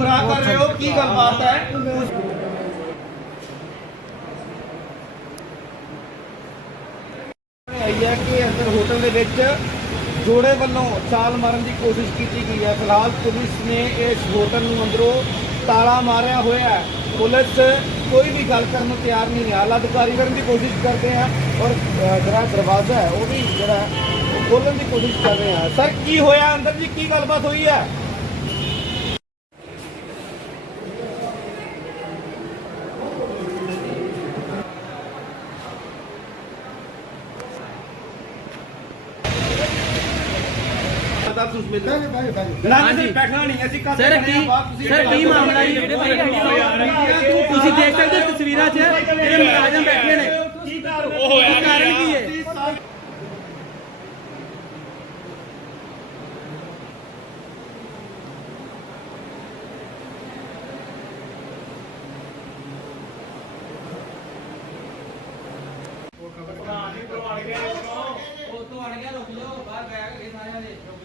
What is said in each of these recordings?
ਗੁੰਮਰਾਹ ਕਰ ਰਹੇ ਹੋ, ਕੀ ਗੱਲਬਾਤ ਹੈ? ਆਈ ਹੈ ਕਿ ਅੰਦਰ ਹੋਟਲ ਦੇ ਵਿੱਚ ਜੋੜੇ ਵੱਲੋਂ ਛਾਲ ਮਾਰਨ ਦੀ ਕੋਸ਼ਿਸ਼ ਕੀਤੀ ਗਈ ਹੈ। ਫਿਲਹਾਲ ਪੁਲਿਸ ਨੇ ਇਸ ਹੋਟਲ ਨੂੰ ਅੰਦਰੋਂ ਤਾਲਾ ਮਾਰਿਆ ਹੋਇਆ ਹੈ। ਪੁਲਿਸ ਕੋਈ ਵੀ ਗੱਲ ਕਰਨ ਨੂੰ ਤਿਆਰ ਨਹੀਂ ਹੈ। ਆਲਾ ਅਧਿਕਾਰੀ ਕਰਨ ਦੀ ਕੋਸ਼ਿਸ਼ ਕਰਦੇ ਆ ਔਰ ਜਿਹੜਾ ਦਰਵਾਜ਼ਾ ਹੈ, ਉਹ ਵੀ ਜਿਹੜਾ ਖੋਲਣ ਦੀ ਕੋਸ਼ਿਸ਼ ਕਰ ਰਹੇ ਆ ਸਰ, ਕੀ ਹੋਇਆ? ਅੰਦਰ ਜੀ, ਕੀ ਗੱਲਬਾਤ ਹੋਈ ਹੈ? ਹਾਂਜੀ। ਬੈਠਣਾ ਨਹੀਂ ਅਸੀਂ ਕੱਲ ਸਰ ਕੀ ਸਰ ਕੀ ਮਾਮਲਾ ਜੀ? ਤੁਸੀਂ ਦੇਖ ਸਕਦੇ ਹੋ ਤਸਵੀਰਾਂ 'ਚ ਜਿਹੜੇ ਮੁਲਾਜ਼ਮ ਬੈਠੇ ਨੇ। ਉਹ ਹੋਇਆ ਕਾਰਨ ਕੀ ਹੈ?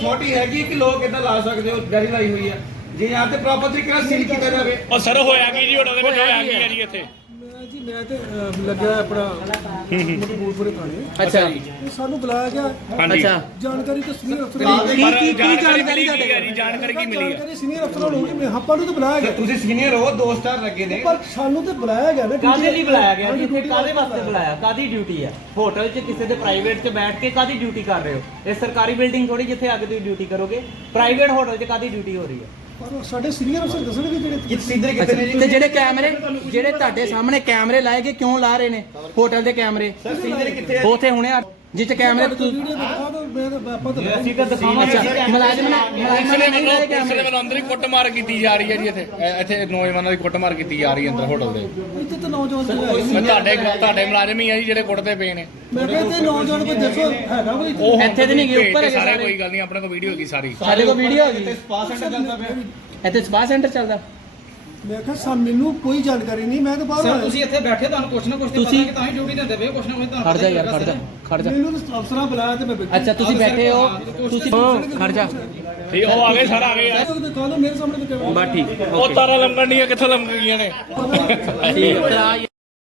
ਥੋੜੀ ਹੈਗੀ ਕਿ ਲੋਕ ਇਦਾਂ ਲਾ ਸਕਦੇ ਹੋ ਡੈਰੀ ਲਾਈ ਹੋਈ ਹੈ। ਜੇ ਜਾਂ ਤੇ ਪ੍ਰੋਪਰ ਤਰੀਕੇ ਨਾਲ ਸੀਲ ਕੀਤਾ ਜਾਵੇ। ਉਹ ਸਰ ਹੋਇਆ ਕੀ ਜੀ? ਹੋਟਲ ਦੇ ਵਿੱਚ ਹੋਇਆ ਕੀ ਹੈ। ਜੀ ਇੱਥੇ? ਜੀ ਮੈਂ ਤੇ ਅਹ, ਲੱਗਿਆ ਆਪਣਾ ਮਕਬੂਲਪੁਰੇ ਥਾਣੇ। ਅੱਛਾ। ਜੀ ਸਾਨੂੰ ਬੁਲਾਇਆ ਗਿਆ। ਹਾਂਜੀ। ਅੱਛਾ ਜਾਣਕਾਰੀ ਤਸਵੀਰ ਅਫਸਰ ਕੀ ਕੀ ਕੀ ਜਾਣਕਾਰੀ ਤੁਹਾਡੇ ਜਾਣਕਾਰੀ ਕੀ ਮਿਲੀ ਹੈ ਜਾਣਕਾਰੀ ਸੀਨੀਅਰ ਅਫਸਰਾਂ ਨੂੰ ਮੈਂ ਆਪਾਂ ਨੂੰ ਤਾਂ ਬੁਲਾਇਆ ਗਿਆ। ਤੁਸੀਂ ਸੀਨੀਅਰ ਹੋ ਦੋ ਸਟਾਰ ਲੱਗੇ ਨੇ। ਪਰ ਸਾਨੂੰ ਤੇ ਬੁਲਾਇਆ ਗਿਆ ਨਾ ਕਾਹਦੇ ਲਈ ਬੁਲਾਇਆ ਗਿਆ ਜੀ? ਇੱਥੇ ਕਾਹਦੇ ਵਾਸਤੇ ਬੁਲਾਇਆ? ਕਾਦੀ ਡਿਊਟੀ ਹੈ ਹੋਟਲ 'ਚ ਕਿਸੇ ਦੇ ਪ੍ਰਾਈਵੇਟ 'ਚ ਬੈਠ ਕੇ ਕਾਦੀ ਡਿਊਟੀ ਕਰ ਰਹੇ ਹੋ? ਇਹ ਸਰਕਾਰੀ ਬਿਲਡਿੰਗ ਥੋੜੀ ਜਿੱਥੇ ਅੱਗੇ ਤੁਸੀਂ ਡਿਊਟੀ ਕਰੋਗੇ? ਪ੍ਰਾਈਵੇਟ ਹੋਟਲ 'ਚ ਕਾਦੀ ਡਿਊਟੀ ਹੋ ਰਹੀ ਹੈ? ਪਰ ਸਾਡੇ ਸੀਨੀਅਰ ਅਫਸਰ ਦੱਸਣਗੇ ਜਿਹੜੇ ਕਿ ਸਿੱਧੇ ਕਿਤੇ ਨੇ ਤੇ ਜਿਹੜੇ ਕੈਮਰੇ ਜਿਹੜੇ ਤੁਹਾਡੇ ਸਾਹਮਣੇ ਕੈਮਰੇ ਲਾਏ ਗਏ ਕਿਉਂ ਲਾ ਰਹੇ ਨੇ? ਹੋਟਲ ਦੇ ਕੈਮਰੇ। ਸਰ ਸੀਨੀਅਰ ਕਿੱਥੇ ਉਥੇ ਹੁਣੇ ਆ- ਜਿੱਥੇ ਕੈਮਰੇ ਤੁਸੀਂ ਵੀਡੀਓ ਦਿਖਾ ਦਿਓ ਮੈਂ ਤਾਂ ਆਪਾਂ ਤਾਂ ਅਸੀਂ ਤਾਂ ਦਿਖਾਵਾਂਗੇ ਅੱਛਾ ਮੁਲਾਜ਼ਮ ਨੇ ਮੁਲਾਜ਼ਮ ਨੇ ਨਹੀਂ ਦੇ ਕੈਮਰੇ ਵੱਲੋਂ ਅੰਦਰ ਹੀ ਕੁੱਟਮਾਰ ਕੀਤੀ ਜਾ ਰਹੀ ਹੈ ਜੀ ਇੱਥੇ। ਇਹ- ਇੱਥੇ ਨੌਜਵਾਨਾਂ ਦੀ ਕੁੱਟਮਾਰ ਕੀਤੀ ਜਾ ਰਹੀ ਹੈ ਅੰਦਰ ਹੋਟਲ ਦੇ। ਇੱਥੇ ਤਾਂ ਨੌਜਵਾਨ ਕੋਈ ਨਹੀਂ। ਤੁਹਾਡੇ ਤੁਹਾਡੇ ਮੁਲਾਜ਼ਮ ਹੀ ਆ ਜੀ ਜਿਹੜੇ ਕੁੱਟਦੇ ਪਏ ਨੇ। ਮੈਂ ਕਿਹਾ ਇੱਥੇ ਨੌਜਵਾਨ ਕੋਈ ਦੱਸੋ ਹੈਗਾ ਕੋਈ ਇੱਥੇ? ਉਹ ਇੱਥੇ ਤੇ ਨਹੀਂ ਗਏ, ਉੱਪਰ ਹੈਗੇ ਸਾਰੇ ਸਾਰੇ। ਕੋਈ ਗੱਲ ਨਹੀਂ ਆਪਣੇ ਕੋਲ ਵੀਡੀਓ ਹੈਗੀ ਸਾਰੀ। ਸਾਡੇ ਕੋਲ ਵੀਡੀਓ ਹੈਗੀ। ਤੇ ਸਪਾ ਸੈਂਟਰ ਚੱਲਦਾ ਪਿਆ। ਇੱਥੇ ਸਪਾ ਸੈਂਟਰ ਚੱਲਦਾ। ਮੈਂ ਕਿਹਾ ਸਾ ਮੈਨੂੰ ਕੋਈ ਜਾਣਕਾਰੀ ਨਹੀਂ ਮੈਂ ਤਾਂ ਬਾਹਰ ਆਇਆ। ਤੁਸੀਂ ਇੱਥੇ ਬੈਠੇ ਤੁਹਾਨੂੰ ਕੁਛ ਨਾ ਕੁਛ ਤੇ ਪਤਾ ਤੁਸੀਂ- ਕਿ ਤਾਂ ਹੀ ਡਿਊਟੀ ਦਿੰਦੇ ਹੋ, ਕੁਛ ਨਾ ਕੁਛ ਤੁਹਾਨੂੰ ਖੜ ਜਾ ਯਾਰ ਖੜ ਜਾ। ਖੜ ਜਾ। ਮੈਨੂੰ ਤਾਂ ਅਫਸਰਾਂ ਬੁਲਾਇਆ ਤੇ ਮੈਂ ਬੈਠਾ ਅੱਛਾ ਤੁਸੀਂ ਬੈਠੇ ਹੋ। ਤੁਸੀਂ ਖੜ ਜਾ। ਠੀਕ ਉਹ ਆ ਗਏ ਸਰ ਆ ਗਏ ਆ। ਦਿਖਾ ਦਿਓ ਮੇਰੇ ਸਾਹਮਣੇ ਤਾਂ ਬਸ ਠੀਕ ਉਹ ਤਾਰਾ ਲੰਗਣ ਦੀਆਂ ਕਿੱਥੋਂ ਲੰਗ ਗਈਆਂ ਨੇ? ਠੀਕ